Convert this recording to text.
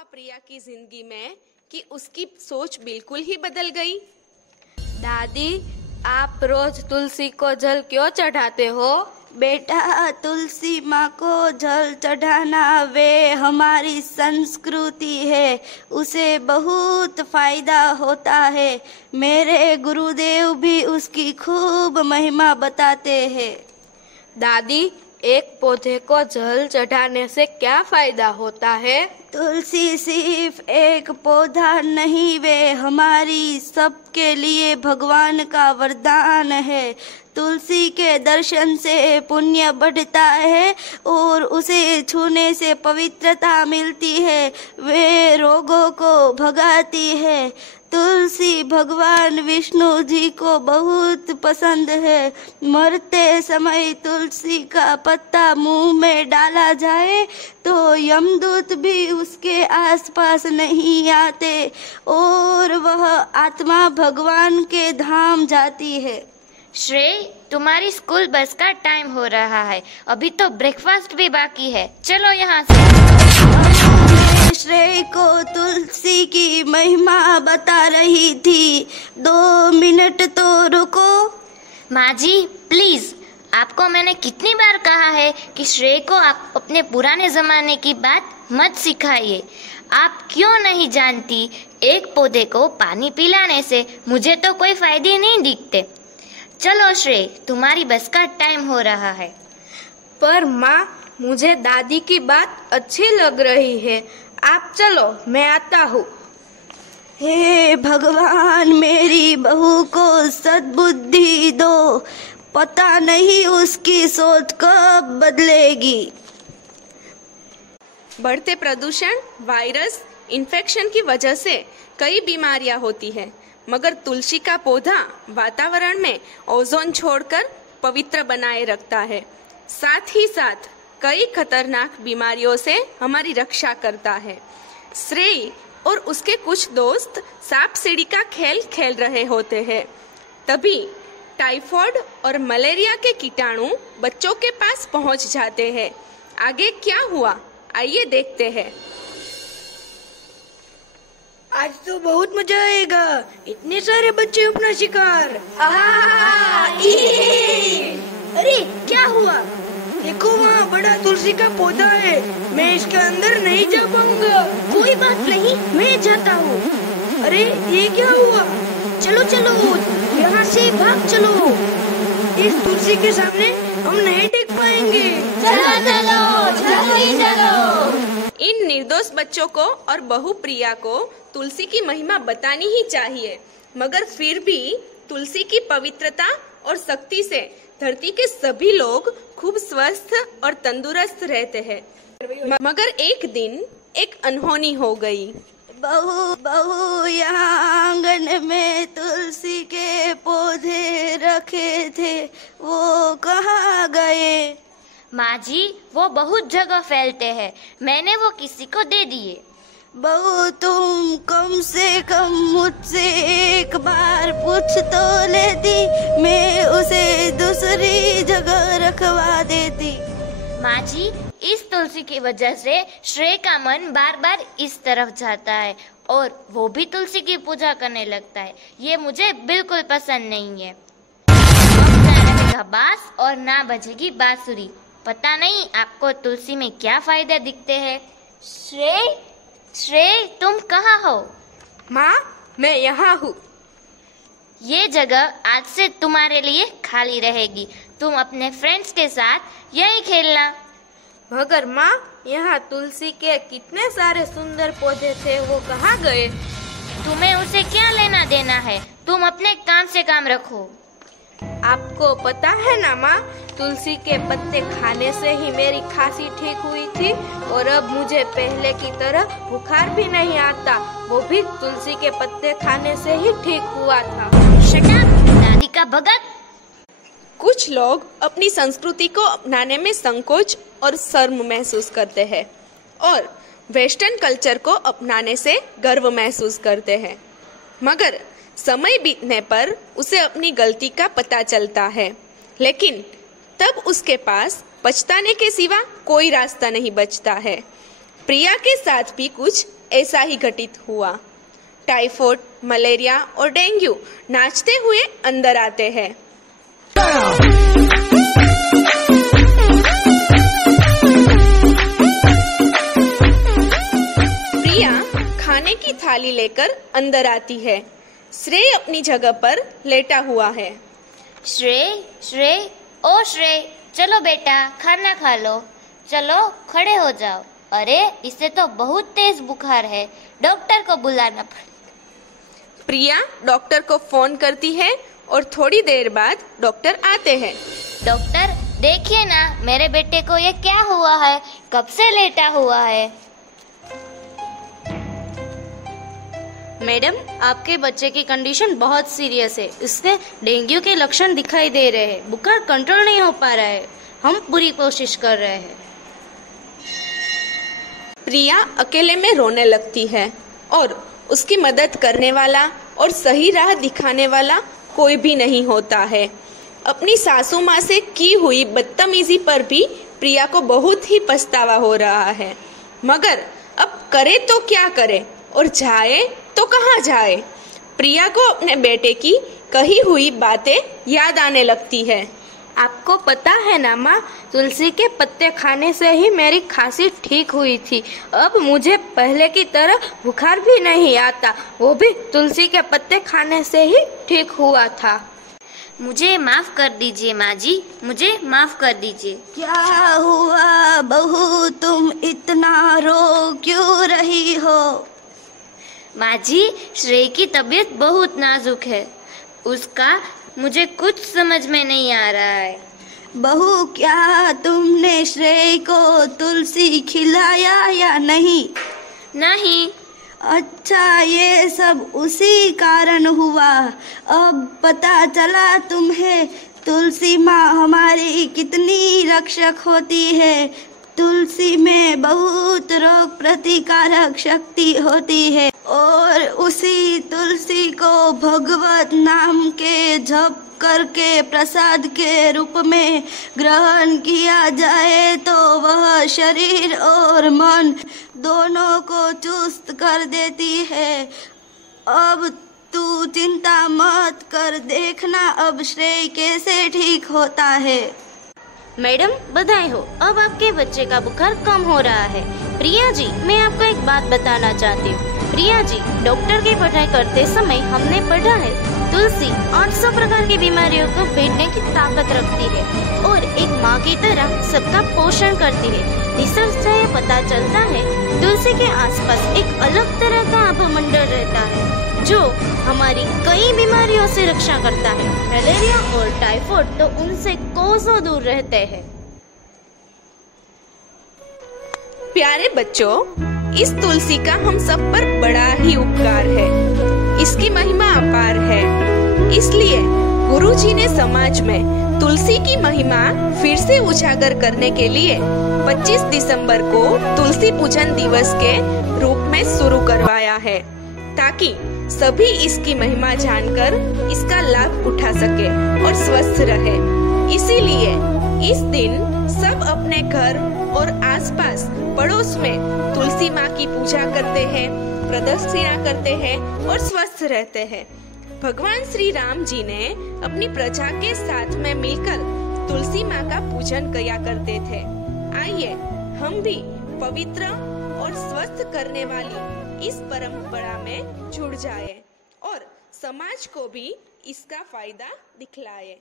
हुआ प्रिया की जिंदगी में कि उसकी सोच बिल्कुल ही बदल गई? दादी, आप रोज तुलसी को जल क्यों चढ़ाते हो? बेटा, तुलसी माँ को जल चढ़ाना वे हमारी संस्कृति है, उसे बहुत फायदा होता है। मेरे गुरुदेव भी उसकी खूब महिमा बताते हैं। दादी, एक पौधे को जल चढ़ाने से क्या फायदा होता है? तुलसी सिर्फ एक पौधा नहीं, वे हमारी सबके लिए भगवान का वरदान है। तुलसी के दर्शन से पुण्य बढ़ता है और उसे छूने से पवित्रता मिलती है, वे रोगों को भगाती है। तुलसी भगवान विष्णु जी को बहुत पसंद है। मरते समय तुलसी का पत्ता मुंह में डाला जाए तो यमदूत भी उसके आसपास नहीं आते और वह आत्मा भगवान के धाम जाती है। श्रेय, तुम्हारी स्कूल बस का टाइम हो रहा है, अभी तो ब्रेकफास्ट भी बाकी है, चलो यहाँ से। श्रेय को तुलसी की महिमा बता रही थी, 2 मिनट तो रुको। माँ जी प्लीज, आपको मैंने कितनी बार कहा है कि श्रेय को आप अपने पुराने जमाने की बात मत सिखाइए। आप क्यों नहीं जानती, एक पौधे को पानी पिलाने से मुझे तो कोई फायदे नहीं दिखते। चलो श्रेय, तुम्हारी बस का टाइम हो रहा है। पर माँ, मुझे दादी की बात अच्छी लग रही है, आप चलो, मैं आता हूँ। हे भगवान, मेरी बहू को सद्बुद्धि दो, पता नहीं उसकी सोच कब बदलेगी। बढ़ते प्रदूषण, वायरस, इन्फेक्शन की वजह से कई बीमारियां होती हैं, मगर तुलसी का पौधा वातावरण में ओजोन छोड़कर पवित्र बनाए रखता है। साथ ही साथ कई खतरनाक बीमारियों से हमारी रक्षा करता है। श्रेय और उसके कुछ दोस्त सांप सीढ़ी का खेल खेल रहे होते हैं, तभी टाइफाइड और मलेरिया के कीटाणु बच्चों के पास पहुंच जाते हैं। आगे क्या हुआ, आइए देखते हैं। आज तो बहुत मजा आएगा, इतने सारे बच्चे अपना शिकार। अरे क्या हुआ? देखो वहाँ बड़ा तुलसी का पौधा है, मैं इसके अंदर नहीं जा पाऊंगा। कोई बात नहीं, मैं जाता हूँ। अरे ये क्या हुआ? चलो चलो, यहाँ से भाग चलो, इस तुलसी के सामने हम नहीं टिक पाएंगे। चलो चलो, चलो ही चलो। इन निर्दोष बच्चों को और बहू प्रिया को तुलसी की महिमा बतानी ही चाहिए, मगर फिर भी तुलसी की पवित्रता और शक्ति से धरती के सभी लोग खूब स्वस्थ और तंदुरुस्त रहते हैं। मगर एक दिन एक अनहोनी हो गई। बहू, यहाँ आंगन में तुलसी के पौधे रखे थे, वो कहाँ गए? माँ जी, वो बहुत जगह फैलते हैं, मैंने वो किसी को दे दिए। बहू, तुम कम से कम मुझसे एक बार पूछ तो लेती, मैं उसे दूसरी जगह रखवा देती। माँ जी, इस तुलसी की वजह से श्रेय का मन बार बार इस तरफ जाता है और वो भी तुलसी की पूजा करने लगता है। ये मुझे बिल्कुल पसंद नहीं है। ना रहेगा बांस और ना बजेगी बांसुरी। पता नहीं आपको तुलसी में क्या फायदे दिखते हैं। श्रेय, तुम कहाँ हो? माँ, मैं यहाँ हूँ। ये जगह आज से तुम्हारे लिए खाली रहेगी, तुम अपने फ्रेंड्स के साथ यहीं खेलना। मगर माँ, यहाँ तुलसी के कितने सारे सुंदर पौधे थे, वो कहाँ गए? तुम्हें उसे क्या लेना देना है, तुम अपने काम से काम रखो। आपको पता है ना माँ, तुलसी के पत्ते खाने से ही मेरी खांसी ठीक हुई थी और अब मुझे पहले की तरह बुखार भी नहीं आता, वो भी तुलसी के पत्ते खाने से ही ठीक हुआ था। शट अप, दादी का भगत। कुछ लोग अपनी संस्कृति को अपनाने में संकोच और शर्म महसूस करते हैं और वेस्टर्न कल्चर को अपनाने से गर्व महसूस करते हैं, मगर समय बीतने पर उसे अपनी गलती का पता चलता है, लेकिन तब उसके पास पछताने के सिवा कोई रास्ता नहीं बचता है। प्रिया के साथ भी कुछ ऐसा ही घटित हुआ। टाइफाइड, मलेरिया और डेंगू नाचते हुए अंदर आते हैं। प्रिया खाने की थाली लेकर अंदर आती है। श्रेय अपनी जगह पर लेटा हुआ है। श्रेय, श्रेय, ओ श्रेय, चलो बेटा खाना खा लो। चलो खड़े हो जाओ। अरे इसे तो बहुत तेज बुखार है, डॉक्टर को बुलाना पड़ेगा। प्रिया डॉक्टर को फोन करती है और थोड़ी देर बाद डॉक्टर आते हैं। डॉक्टर देखिए ना, मेरे बेटे को ये क्या हुआ है, कब से लेटा हुआ है। मैडम, आपके बच्चे की कंडीशन बहुत सीरियस है। इसके डेंगू के लक्षण दिखाई दे रहे हैं। बुखार कंट्रोल नहीं हो पा रहा है। हम पूरी कोशिश कर रहे हैं। प्रिया अकेले में रोने लगती है और उसकी मदद करने वाला और सही राह दिखाने वाला कोई भी नहीं होता है। अपनी सासू माँ से की हुई बदतमीजी पर भी प्रिया को बहुत ही पछतावा हो रहा है। मगर अब करे तो क्या करे और जाए तो कहाँ जाए। प्रिया को अपने बेटे की कही हुई बातें याद आने लगती है। आपको पता है ना माँ, तुलसी के पत्ते खाने से ही मेरी खांसी ठीक हुई थी। अब मुझे पहले की तरह बुखार भी नहीं आता, वो भी तुलसी के पत्ते खाने से ही ठीक हुआ था। मुझे माफ कर दीजिए माँ जी, मुझे माफ कर दीजिए। क्या हुआ बहू, तुम इतना रो क्यों रही हो? माँ जी, श्रेय की तबीयत बहुत नाजुक है, उसका मुझे कुछ समझ में नहीं आ रहा है। बहू, क्या तुमने श्रेय को तुलसी खिलाया या नहीं? नहीं। अच्छा, ये सब उसी कारण हुआ। अब पता चला तुम्हें तुलसी माँ हमारी कितनी रक्षक होती है। तुलसी में बहुत रोग प्रतिकारक शक्ति होती है और उसी तुलसी को भगवत नाम के जप करके प्रसाद के रूप में ग्रहण किया जाए तो वह शरीर और मन दोनों को चुस्त कर देती है। अब तू चिंता मत कर, देखना अब श्रेय कैसे ठीक होता है। मैडम, बधाई हो, अब आपके बच्चे का बुखार कम हो रहा है। प्रिया जी, मैं आपको एक बात बताना चाहती हूँ। प्रिया जी, डॉक्टर की पढ़ाई करते समय हमने पढ़ा है तुलसी 800 प्रकार की बीमारियों को फेंकने की ताकत रखती है और एक माँ की तरह सबका पोषण करती है। रिसर्च से पता चलता है तुलसी के आसपास एक अलग तरह का आभमंडल रहता है जो हमारी कई बीमारियों से रक्षा करता है। मलेरिया और टाइफाइड तो उनसे कोसों दूर रहते हैं। प्यारे बच्चों, इस तुलसी का हम सब पर बड़ा ही उपकार है। इसकी महिमा अपार है। इसलिए गुरुजी ने समाज में तुलसी की महिमा फिर से उजागर करने के लिए 25 दिसंबर को तुलसी पूजन दिवस के रूप में शुरू करवाया है, ताकि सभी इसकी महिमा जानकर इसका लाभ उठा सके और स्वस्थ रहे। इसीलिए इस दिन सब अपने घर और आसपास पड़ोस में तुलसी माँ की पूजा करते हैं, प्रदक्षिणा करते हैं और स्वस्थ रहते हैं। भगवान श्री राम जी ने अपनी प्रजा के साथ में मिलकर तुलसी माँ का पूजन किया करते थे। आइए हम भी पवित्र और स्वस्थ करने वाली इस परंपरा में जुड़ जाए और समाज को भी इसका फायदा दिखलाए।